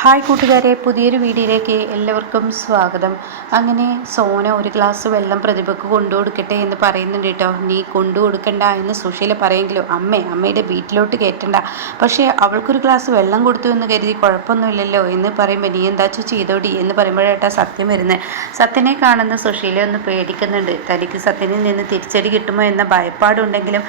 Hi കൂട്ടുകാരെ പുതിയൊരു വീഡിയോയിലേക്ക് എല്ലാവർക്കും സ്വാഗതം. അങ്ങനെ സോന ഒരു ഗ്ലാസ് വെള്ളം പ്രതിഭക്ക് കൊണ്ടു കൊടുക്കട്ടെ എന്ന് പറയുന്നുണ്ട് കേട്ടോ. നീ കൊണ്ടു കൊടുക്കണ്ട എന്ന് സുശീല പറയെങ്കിലും അമ്മേ അമ്മയുടെ വീട്ടിലോട്ട് കയറ്റണ്ട. പക്ഷേ അവൾക്കൊരു ഗ്ലാസ് വെള്ളം കൊടുത്തു എന്ന് കരുതി കുഴപ്പമൊന്നുമില്ലല്ലോ എന്ന് പറയുമ്പോൾ നീ എന്താച്ചു ചെയ്തോടി? എന്ന് പറയുമ്പോഴേട്ടാ സത്യം വരുന്നത്. സത്യനെ കാണുന്ന സുശീല ഒന്ന് പേടിക്കുന്നുണ്ട്. തനിക്ക് സത്യനിൽ നിന്ന് തിരിച്ചടി കിട്ടുമോ എന്ന ഭയപ്പാടുണ്ടെങ്കിലും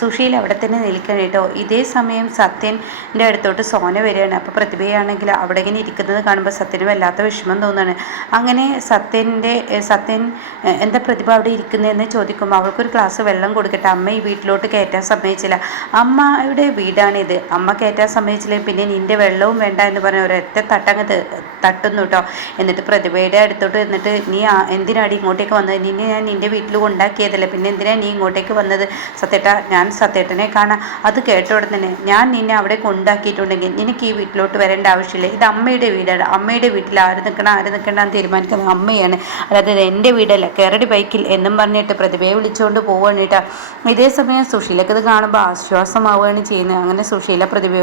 സുശീല അവിടെ തന്നെ നിൽക്കണം കേട്ടോ. ഇതേ സമയം സത്യന്റെ അടുത്തോട്ട് സോന വരികയാണ്. അപ്പോൾ പ്രതിഭയാണെങ്കിൽ അവിടെ ഇങ്ങനെ ഇരിക്കുന്നത് കാണുമ്പോൾ സത്യന് വല്ലാത്ത വിഷമം തോന്നുകയാണ് അങ്ങനെ സത്യന്റെ സത്യൻ എന്താ പ്രതിഭ അവിടെ ഇരിക്കുന്നതെന്ന് ചോദിക്കുമ്പോൾ അവൾക്കൊരു ഗ്ലാസ് വെള്ളം കൊടുക്കട്ടെ. അമ്മ ഈ വീട്ടിലോട്ട് കയറ്റാൻ സമ്മതിച്ചില്ല. അമ്മയുടെ വീടാണിത്. അമ്മ കയറ്റാൻ സമ്മതിച്ചില്ല പിന്നെ നിന്റെ വെള്ളവും വേണ്ട എന്ന് പറഞ്ഞ ഒരൊറ്റ തട്ടങ്ങ് തട്ടുന്നു കേട്ടോ എന്നിട്ട് പ്രതിഭയുടെ അടുത്തോട്ട് എന്നിട്ട് നീ എന്തിനാടി ഇങ്ങോട്ടേക്ക് വന്നത്? നിന്നെ ഞാൻ നിന്റെ വീട്ടിൽ കൊണ്ടാക്കിയതല്ലേ. പിന്നെ എന്തിനാണ് നീ ഇങ്ങോട്ടേക്ക് വന്നത്? സത്യേട്ട ഞാൻ സത്യേട്ടനെ കാണാം. അത് കേട്ട ഉടനെ ഞാൻ നിന്നെ അവിടെ കൊണ്ടാക്കിയിട്ടുണ്ടെങ്കിൽ നിനക്ക് ഈ വീട്ടിലോട്ട് വരേണ്ട ആവശ്യമില്ല. ഇത് അമ്മയുടെ വീടാണ്. അമ്മയുടെ വീട്ടിൽ ആര് നിൽക്കണം ആര് നിൽക്കണം എന്ന് തീരുമാനിക്കുന്നത് അമ്മയാണ്. അതായത് എന്റെ വീടല്ല കയറടി ബൈക്കിൽ എന്നും പറഞ്ഞിട്ട് പ്രതിഭയെ വിളിച്ചുകൊണ്ട് പോവുകയാണ് കേട്ടോ. ഇതേ സമയം സുശീലക്ക് ഇത് കാണുമ്പോൾ ആശ്വാസമാവുകയാണ് ചെയ്യുന്നത്. അങ്ങനെ സുശീല പ്രതിഭ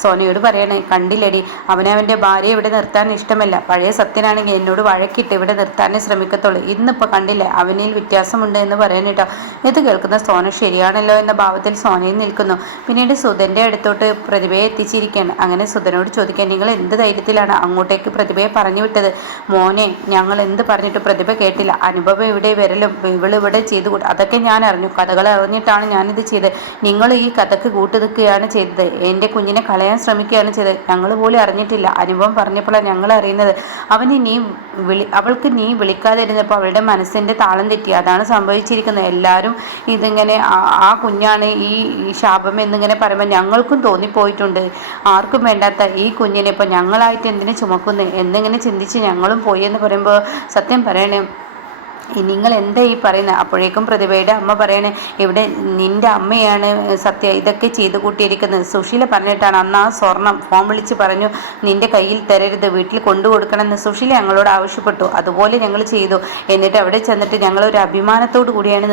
സോനയോട് പറയണേ കണ്ടില്ലടി അവനെ അവന്റെ ഭാര്യയെ ഇവിടെ നിർത്താൻ ഇഷ്ടമല്ല. പഴയ സത്യനാണെങ്കിൽ എന്നോട് വഴക്കിട്ട് ഇവിടെ നിർത്താനേ ശ്രമിക്കത്തുള്ളൂ. ഇന്നിപ്പോൾ കണ്ടില്ലേ അവനിൽ വ്യത്യാസമുണ്ട് എന്ന് പറയാൻ കേട്ടോ. ഇത് കേൾക്കുന്ന സോന ശരിയാണല്ലോ എന്ന ഭാവത്തിൽ സോനയിൽ നിൽക്കുന്നു. പിന്നീട് സുധന്റെ അടുത്തോട്ട് പ്രതിഭയെ എത്തിച്ചിരിക്കുകയാണ്. അങ്ങനെ സുധനോട് ചോദിക്കാൻ നിങ്ങൾ എന്ത് ധൈര്യത്തിലാണ് അങ്ങോട്ടേക്ക് പ്രതിഭയെ പറഞ്ഞു വിട്ടത് മോനെ ഞങ്ങൾ എന്ത് പറഞ്ഞിട്ട് പ്രതിഭ കേട്ടില്ല. അനുഭവം ഇവിടെ വരലും ഇവളിവിടെ ചെയ്തു അതൊക്കെ ഞാൻ അറിഞ്ഞു. കഥകൾ അറിഞ്ഞിട്ടാണ് ഞാനിത് ചെയ്തത്. നിങ്ങൾ ഈ കഥക്ക് കൂട്ടുനിൽക്കുകയാണ് ചെയ്തത്. എന്റെ കുഞ്ഞിനെ കളയാൻ ശ്രമിക്കുകയാണ് ചെയ്തത്. ഞങ്ങൾ പോലും അറിഞ്ഞിട്ടില്ല. അനുഭവം പറഞ്ഞപ്പോഴാണ് ഞങ്ങൾ അറിയുന്നത്. അവന് നീ വിളി അവൾക്ക് നീ വിളിക്കാതിരുന്നപ്പോൾ അവളുടെ മനസ്സിന്റെ താളം തെറ്റി. അതാണ് സംഭവിച്ചിരിക്കുന്നത്. എല്ലാവരും ഇതിങ്ങനെ ആ കുഞ്ഞാണ് ഈ ശാപം എന്നിങ്ങനെ പറയുമ്പോൾ ഞങ്ങൾക്കും തോന്നിപ്പോയിട്ടുണ്ട്. ആർക്കും വേണ്ടാത്ത ഈ കുഞ്ഞിനെ ഇപ്പം ഞങ്ങളായിട്ട് എന്തിനു ചുമക്കുന്നു? എന്നിങ്ങനെ ചിന്തിച്ച് ഞങ്ങളും പോയി എന്ന് പറയുമ്പോൾ സത്യം പറയണേ നിങ്ങൾ എന്താ ഈ പറയുന്നത് അപ്പോഴേക്കും പ്രതിഭയുടെ അമ്മ പറയണേ ഇവിടെ നിന്റെ അമ്മയാണ് സത്യ ഇതൊക്കെ ചെയ്തു കൂട്ടിയിരിക്കുന്നത്? സുശീല പറഞ്ഞിട്ടാണ് അന്ന് ആ സ്വർണം ഫോൺ വിളിച്ച് പറഞ്ഞു നിന്റെ കയ്യിൽ തരരുത് വീട്ടിൽ കൊണ്ടു കൊടുക്കണമെന്ന് സുശീല ഞങ്ങളോട് ആവശ്യപ്പെട്ടു. അതുപോലെ ഞങ്ങൾ ചെയ്തു. എന്നിട്ട് അവിടെ ചെന്നിട്ട് ഞങ്ങൾ ഒരു അഭിമാനത്തോടു കൂടിയാണ്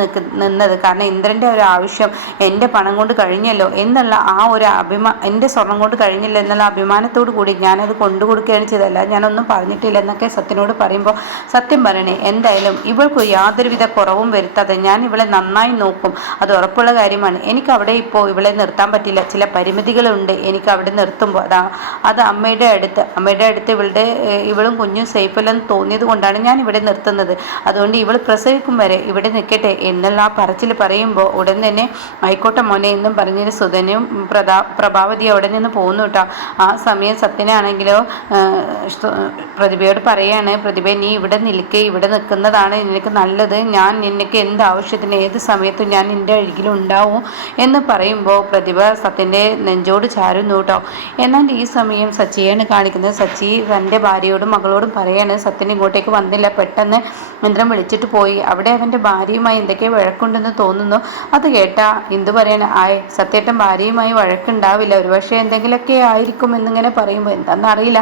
നിന്നത്. കാരണം ഇന്ദ്രന്റെ ഒരു ആവശ്യം എന്റെ പണം കൊണ്ട് കഴിഞ്ഞല്ലോ എന്നുള്ള ആ ഒരു അഭിമാ എന്റെ സ്വർണം കൊണ്ട് കഴിഞ്ഞല്ലോ എന്നുള്ള അഭിമാനത്തോടു കൂടി ഞാനത് കൊണ്ടു കൊടുക്കുകയാണ് ചെയ്തല്ല ഞാനൊന്നും പറഞ്ഞിട്ടില്ല എന്നൊക്കെ സത്യനോട് പറയുമ്പോൾ സത്യം പറയണേ എന്തായാലും ഇവൾക്ക് യാതൊരുവിധ കുറവും വരുത്താതെ ഞാൻ ഇവളെ നന്നായി നോക്കും. അത് ഉറപ്പുള്ള കാര്യമാണ്. എനിക്ക് അവിടെ ഇപ്പോൾ ഇവളെ നിർത്താൻ പറ്റില്ല. ചില പരിമിതികളുണ്ട് എനിക്ക് അവിടെ നിർത്തുമ്പോൾ അതാ അത് അമ്മയുടെ അടുത്ത് അമ്മയുടെ അടുത്ത് ഇവളുടെ ഇവളും കുഞ്ഞും സേഫല്ലെന്ന് തോന്നിയത് കൊണ്ടാണ് ഞാൻ ഇവിടെ നിർത്തുന്നത്. അതുകൊണ്ട് ഇവൾ പ്രസവിക്കും വരെ ഇവിടെ നിൽക്കട്ടെ എന്നുള്ള ആ പറച്ചിൽ പറയുമ്പോൾ ഉടൻ തന്നെ ആയിക്കോട്ടെ മോനെ എന്നും പറഞ്ഞൊരു സുധനും പ്രതാ പ്രഭാവതി അവിടെ നിന്ന് പോകുന്നു കേട്ടോ. ആ സമയം സത്യനാണെങ്കിലോ പ്രതിഭയോട് പറയാണ് പ്രതിഭ നീ ഇവിടെ നിൽക്കേ. ഇവിടെ നിൽക്കുന്നതാണ് നിനക്ക് നല്ലത്. ഞാൻ നിനക്ക് എന്ത് ആവശ്യത്തിന് ഏത് സമയത്തും ഞാൻ നിന്റെ ഉണ്ടാവും എന്ന് പറയുമ്പോൾ പ്രതിഭ സത്യന്റെ നെഞ്ചോട് ചാരുന്നു കേട്ടോ. എന്നാൽ ഈ സമയം സച്ചിയാണ് കാണിക്കുന്നത്. സച്ചി തന്റെ ഭാര്യയോടും മകളോടും പറയാണ് സത്യൻ ഇങ്ങോട്ടേക്ക് വന്നില്ല. പെട്ടെന്ന് ഇന്ദ്രൻ വിളിച്ചിട്ട് പോയി. അവിടെ അവന്റെ ഭാര്യയുമായി എന്തൊക്കെ വഴക്കുണ്ടെന്ന് തോന്നുന്നു. അത് കേട്ടാ എന്ത് പറയാണ് ആയ് സത്യേട്ടൻ ഭാര്യയുമായി വഴക്കുണ്ടാവില്ല. ഒരുപക്ഷെ എന്തെങ്കിലുമൊക്കെ ആയിരിക്കും എന്നിങ്ങനെ പറയുമ്പോൾ എന്താണെന്ന് അറിയില്ല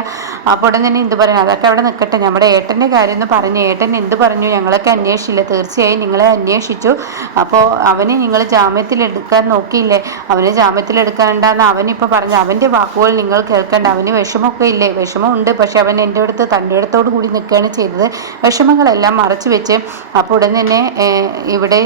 അപ്പോൾ ഉടൻ തന്നെ എന്ത് പറയണം അതൊക്കെ അവിടെ നിൽക്കട്ടെ നമ്മുടെ ഏട്ടന്റെ കാര്യം എന്ന് പറഞ്ഞു. ഏട്ടൻ എന്ത് പറഞ്ഞു? ഞങ്ങളൊക്കെ അവർക്ക് അന്വേഷിച്ചില്ല? തീർച്ചയായും നിങ്ങളെ അന്വേഷിച്ചു. അപ്പോൾ അവനെ നിങ്ങൾ ജാമ്യത്തിലെടുക്കാൻ നോക്കിയില്ലേ? അവനെ ജാമ്യത്തിലെടുക്കാനുണ്ടാന്ന് അവനിപ്പോൾ പറഞ്ഞു. അവന്റെ വാക്കുകൾ നിങ്ങൾ കേൾക്കേണ്ട. അവന് വിഷമമൊക്കെ ഇല്ലേ വിഷമമുണ്ട്. പക്ഷെ അവൻ എന്റെ അടുത്ത് തന്റെ അടുത്തോട് കൂടി നിൽക്കുകയാണ് ചെയ്തത്. വിഷമങ്ങളെല്ലാം മറച്ചു വെച്ച് അപ്പോൾ ഉടൻ തന്നെ ഇവിടെ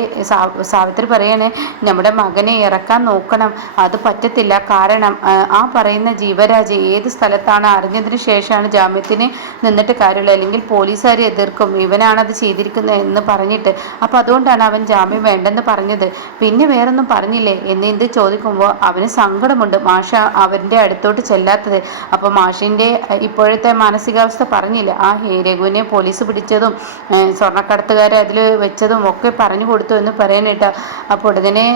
സാവിത്രി പറയാണ് നമ്മുടെ മകനെ ഇറക്കാൻ നോക്കണം. അത് പറ്റത്തില്ല. കാരണം ആ പറയുന്ന ജീവരാജ് ഏത് സ്ഥലത്താണ് അറിഞ്ഞതിന് ശേഷമാണ് ജാമ്യത്തിന് നിന്നിട്ട് കാര്യമുള്ളൂ അല്ലെങ്കിൽ പോലീസുകാർ എതിർക്കും. ഇവനാണത് ചെയ്തിരിക്കുന്നത്. എന്ന് പറഞ്ഞിട്ട്. അപ്പോൾ അതുകൊണ്ടാണ് അവൻ ജാമ്യം വേണ്ടെന്ന് പറഞ്ഞത്. പിന്നെ വേറൊന്നും പറഞ്ഞില്ലേ? എന്ന് എന്ത് ചോദിക്കുമ്പോൾ അവന് സങ്കടമുണ്ട്. മാഷ അവന്റെ അടുത്തോട്ട് ചെല്ലാത്തത്. അപ്പോൾ മാഷിന്റെ ഇപ്പോഴത്തെ മാനസികാവസ്ഥ പറഞ്ഞില്ല? ആ രഘുവിനെ പോലീസ് പിടിച്ചതും സ്വർണക്കടത്തുകാരെ അതിൽ വെച്ചതും ഒക്കെ പറഞ്ഞു കൊടുത്തു എന്ന് പറയാനിട്ട് അപ്പോൾ ഉടനെ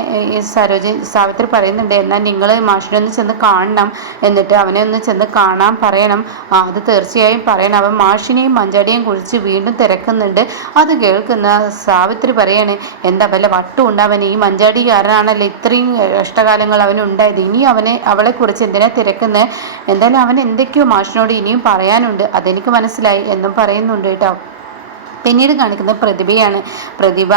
സരോജി സാവിത്രി പറയുന്നുണ്ട് എന്നാൽ നിങ്ങൾ മാഷിനെ ഒന്ന് ചെന്ന് കാണണം. എന്നിട്ട് അവനെ ഒന്ന് ചെന്ന് കാണാൻ പറയണം. അത് തീർച്ചയായും പറയണം. അവൻ മാഷിനെയും മഞ്ചാടിയെയും കുറിച്ച് വീണ്ടും തിരക്കുന്നുണ്ട്. അത് കേൾക്കുന്ന സാവിത്രി പറയാണ് എന്താ വല്ല വട്ടും ഉണ്ടാവൻ? ഈ മഞ്ചാടിക്കാരനാണല്ലോ ഇത്രയും കഷ്ടകാലങ്ങൾ അവനുണ്ടായത് ഇനി അവനെ അവളെക്കുറിച്ച് എന്തിനാ തിരക്കുന്നത് എന്തായാലും അവൻ എന്തൊക്കെയോ മാഷിനോട് ഇനിയും പറയാനുണ്ട്. അതെനിക്ക് മനസ്സിലായി എന്നും പറയുന്നുണ്ട് കേട്ടോ. പിന്നീട് കാണിക്കുന്നത് പ്രതിഭയാണ്. പ്രതിഭ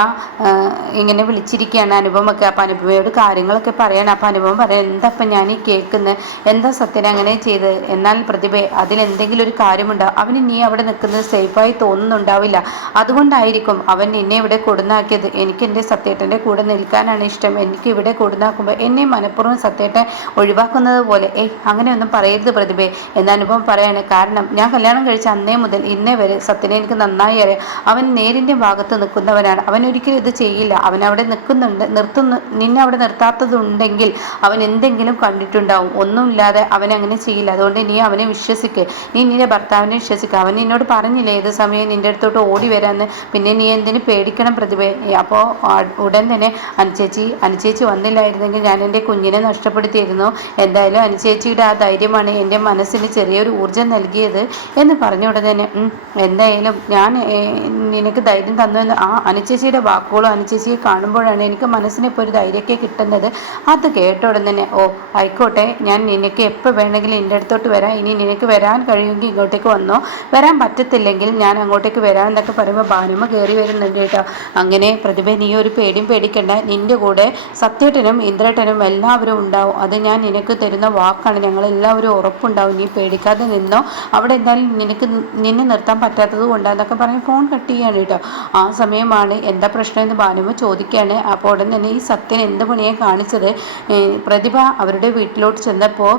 ഇങ്ങനെ വിളിച്ചിരിക്കുകയാണ് അനുപമൊക്കെ. അപ്പം അനുപമയോട് കാര്യങ്ങളൊക്കെ പറയണം. അപ്പം അനുപമ പറയാൻ എന്താ അപ്പം ഞാൻ ഈ കേൾക്കുന്നത് എന്താ സത്യന അങ്ങനെ ചെയ്ത്? എന്നാൽ പ്രതിഭ അതിലെന്തെങ്കിലും ഒരു കാര്യമുണ്ടോ? അവന് നീ അവിടെ നിൽക്കുന്നത് സേഫായി തോന്നുന്നുണ്ടാവില്ല. അതുകൊണ്ടായിരിക്കും അവൻ എന്നെ ഇവിടെ കൊടുന്നാക്കിയത്. എനിക്ക് എന്റെ സത്യേട്ടന്റെ കൂടെ നിൽക്കാനാണ് ഇഷ്ടം. എനിക്ക് ഇവിടെ കൊടുന്നാക്കുമ്പോൾ എന്നെ മനഃപൂർവം സത്യേട്ടൻ ഒഴിവാക്കുന്നത് പോലെ. ഏയ് അങ്ങനെയൊന്നും പറയരുത് പ്രതിഭ എന്ന അനുഭവം പറയാണ്. കാരണം ഞാൻ കല്യാണം കഴിച്ച അന്നേ മുതൽ ഇന്നേ വരെ സത്യനെ എനിക്ക് നന്നായി അറിയാം. അവൻ നേരിന്റെ ഭാഗത്ത് നിൽക്കുന്നവനാണ്. അവൻ ഒരിക്കലും ഇത് ചെയ്യില്ല. അവൻ അവിടെ നിൽക്കുന്നുണ്ട്. നിർത്തുന്നു. നിന്നെ അവിടെ നിർത്താത്തതുണ്ടെങ്കിൽ അവൻ എന്തെങ്കിലും കണ്ടിട്ടുണ്ടാവും. ഒന്നുമില്ലാതെ അവൻ അങ്ങനെ ചെയ്യില്ല. അതുകൊണ്ട് നീ അവനെ വിശ്വസിക്കുക നീ നിന്റെ ഭർത്താവിനെ വിശ്വസിക്കുക അവൻ നിന്നോട് പറഞ്ഞില്ല ഏത് സമയം നിന്റെ അടുത്തോട്ട് ഓടി വരാമെന്ന് പിന്നെ നീ എന്തിനു പേടിക്കണം പ്രതിഭ? അപ്പോൾ ഉടൻ തന്നെ അനുചേച്ചി അനുചേച്ചി വന്നില്ലായിരുന്നെങ്കിൽ ഞാൻ എന്റെ കുഞ്ഞിനെ നഷ്ടപ്പെടുത്തിയിരുന്നു. എന്തായാലും അനുചേച്ചിയുടെ ആ ധൈര്യമാണ് എന്റെ മനസ്സിന് ചെറിയൊരു ഊർജം നൽകിയത് എന്ന് പറഞ്ഞ ഉടനെ തന്നെ എന്തായാലും ഞാൻ നിനക്ക് ധൈര്യം തന്നു എന്ന് ആ അനുചേച്ചിയുടെ വാക്കുകളും അനുചേച്ചിയെ കാണുമ്പോഴാണ് എനിക്ക് മനസ്സിന് ഇപ്പോൾ ഒരു ധൈര്യമൊക്കെ കിട്ടുന്നത്. അത് കേട്ട ഉടൻ തന്നെ ഓ ആയിക്കോട്ടെ ഞാൻ നിനക്ക് എപ്പോൾ വേണമെങ്കിലും എന്റെ അടുത്തോട്ട് വരാം. ഇനി നിനക്ക് വരാൻ കഴിയുമെങ്കിൽ ഇങ്ങോട്ടേക്ക് വന്നോ. വരാൻ പറ്റത്തില്ലെങ്കിൽ ഞാൻ അങ്ങോട്ടേക്ക് വരാം എന്നൊക്കെ പറയുമ്പോൾ ഭാനുമ കയറി വരുന്നുണ്ട് കേട്ടോ. അങ്ങനെ പ്രതിഭ നീ ഒരു പേടിയും പേടിക്കണ്ട. നിന്റെ കൂടെ സത്യേട്ടനും ഇന്ദ്രേട്ടനും എല്ലാവരും ഉണ്ടാവും. അത് ഞാൻ നിനക്ക് തരുന്ന വാക്കാണ്. ഞങ്ങൾ എല്ലാവരും ഉറപ്പുണ്ടാവും. നീ പേടിക്കാതെ നിന്നോ. അവിടെ എന്തായാലും നിനക്ക് നിന്നെ നിർത്താൻ പറ്റാത്തത് കൊണ്ടാന്നൊക്കെ പറഞ്ഞ് ഫോൺ കട്ട് ചെയ്യാണ് കേട്ടോ ആ സമയമാണ് എന്താ പ്രശ്നം എന്ന് ഭാനുമ ചോദിക്കുകയാണ് അപ്പോൾ ഉടൻ തന്നെ ഈ സത്യൻ എന്ത് പണിയെ കാണിച്ചത്? പ്രതിഭ അവരുടെ വീട്ടിലോട്ട് ചെന്നപ്പോൾ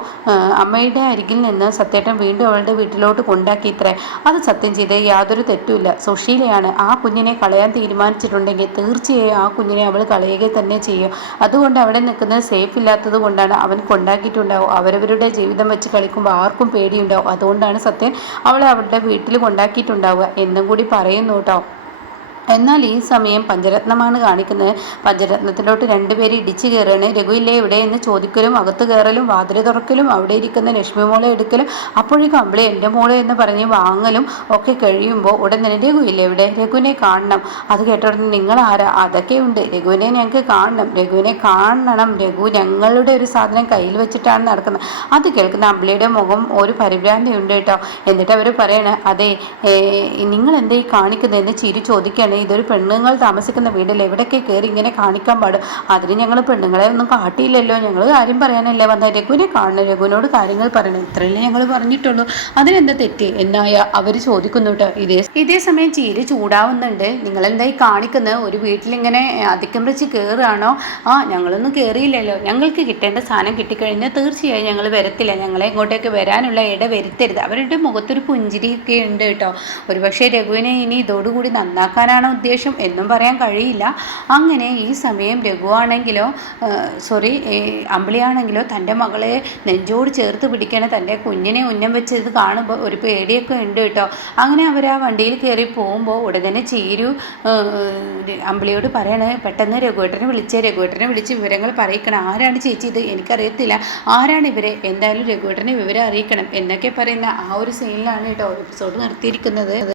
അമ്മയുടെ അരികിൽ നിന്ന് സത്യേട്ടൻ വീണ്ടും അവളുടെ വീട്ടിലോട്ട് കൊണ്ടാക്കി ഇത്രേ അത് സത്യം ചെയ്ത് യാതൊരു തെറ്റുമില്ല. സുശീലയാണ്. ആ കുഞ്ഞിനെ കളയാൻ തീരുമാനിച്ചിട്ടുണ്ടെങ്കിൽ തീർച്ചയായും ആ കുഞ്ഞിനെ അവൾ കളയുക തന്നെ ചെയ്യും. അതുകൊണ്ട് അവിടെ നിൽക്കുന്നത് സേഫ് ഇല്ലാത്തത് കൊണ്ടാണ് അവൻ കൊണ്ടാക്കിയിട്ടുണ്ടാവും അവരവരുടെ ജീവിതം വെച്ച് കളിക്കുമ്പോൾ ആർക്കും പേടിയുണ്ടാവും. അതുകൊണ്ടാണ് സത്യൻ അവളെ അവരുടെ വീട്ടിൽ കൊണ്ടാക്കിയിട്ടുണ്ടാവുക. എന്നും കൂടി പറയുന്നു കേട്ടോ. എന്നാൽ ഈ സമയം പഞ്ചരത്നമാണ് കാണിക്കുന്നത്. പഞ്ചരത്നത്തിലോട്ട് രണ്ടുപേര് ഇടിച്ചു കയറുകയാണ്. രഘുവില്ലേ ഇവിടെ എന്ന് ചോദിക്കലും അകത്ത് കയറലും വാതിൽ തുറക്കലും അവിടെ ഇരിക്കുന്ന ലക്ഷ്മി മോളെ എടുക്കലും അപ്പോഴേക്കും അമ്പിളി എന്റെ മോളെ എന്ന് പറഞ്ഞ് വാങ്ങലും ഒക്കെ കഴിയുമ്പോൾ ഉടൻ തന്നെ രഘുവില്ലേ ഇവിടെ രഘുവിനെ കാണണം. അത് കേട്ടോടനെ നിങ്ങൾ ആരാ? അതൊക്കെ ഉണ്ട്. രഘുവിനെ ഞങ്ങൾക്ക് കാണണം. രഘുവിനെ കാണണം. രഘു ഞങ്ങളുടെ ഒരു സാധനം കയ്യിൽ വെച്ചിട്ടാണ് നടക്കുന്നത്. അത് കേൾക്കുന്ന അമ്പിളിയുടെ മുഖം ഒരു പരിഭ്രാന്തി ഉണ്ട് കേട്ടോ. എന്നിട്ട് അവർ പറയണേ അതെ നിങ്ങൾ എന്താ ഈ കാണിക്കുന്നതെന്ന് ചിരി ചോദിക്കുകയാണ്. ഇതൊരു പെണ്ണുങ്ങൾ താമസിക്കുന്ന വീടല്ലേ? എവിടെയൊക്കെ കയറി ഇങ്ങനെ കാണിക്കാൻ പാടും? അതിന് ഞങ്ങൾ പെണ്ണുങ്ങളെ ഒന്നും കാട്ടിയില്ലല്ലോ. ഞങ്ങൾ കാര്യം പറയാനല്ലേ വന്ന. രഘുവിനെ കാണണം. രഘുവിനോട് കാര്യങ്ങൾ പറയണം. ഇത്രയല്ലേ ഞങ്ങൾ പറഞ്ഞിട്ടുള്ളൂ. അതിനെന്താ തെറ്റ്? എന്നായ അവർ ചോദിക്കുന്നു കേട്ടോ ഇതേ ഇതേ സമയം ചീര ചൂടാവുന്നുണ്ട്. നിങ്ങൾ എന്തായി കാണിക്കുന്നത് ഒരു വീട്ടിലിങ്ങനെ അധികം വെച്ച് കയറുകയാണോ ആ ഞങ്ങളൊന്നും കയറിയില്ലല്ലോ ഞങ്ങൾക്ക് കിട്ടേണ്ട സാധനം കിട്ടിക്കഴിഞ്ഞാൽ തീർച്ചയായും ഞങ്ങൾ വരത്തില്ല. ഞങ്ങളെ ഇങ്ങോട്ടേക്ക് വരാനുള്ള ഇട വരുത്തരുത്. അവരുടെ മുഖത്തൊരു പുഞ്ചിരിയൊക്കെ ഉണ്ട് കേട്ടോ ഒരുപക്ഷെ രഘുവിനെ ഇനി ഇതോടുകൂടി നന്നാക്കാനാണ് ഉദ്ദേശം എന്നും പറയാൻ കഴിയില്ല. അങ്ങനെ ഈ സമയം രഘുവാണെങ്കിലോ സോറി അമ്പിളിയാണെങ്കിലോ തന്റെ മകളെ നെഞ്ചോട് ചേർത്ത് പിടിക്കണ തന്റെ കുഞ്ഞിനെ ഉന്നം വെച്ച് ഇത് കാണുമ്പോൾ ഒരു പേടിയൊക്കെ ഉണ്ട് കേട്ടോ. അങ്ങനെ അവർ ആ വണ്ടിയിൽ കയറി പോകുമ്പോൾ ഉടനെ ചീരു അമ്പിളിയോട് പറയണേ പെട്ടെന്ന് രഘുവേട്ടനെ വിളിച്ച് രഘുവേട്ടനെ വിളിച്ച് വിവരങ്ങൾ പറയിക്കണം. ആരാണ് ചേച്ചി ഇത്? എനിക്കറിയത്തില്ല. ആരാണ് ഇവരെ? എന്തായാലും രഘുവേട്ടനെ വിവരം അറിയിക്കണം എന്നൊക്കെ പറയുന്ന ആ ഒരു സീനിലാണ് കേട്ടോ എപ്പിസോഡ് നിർത്തിയിരിക്കുന്നത്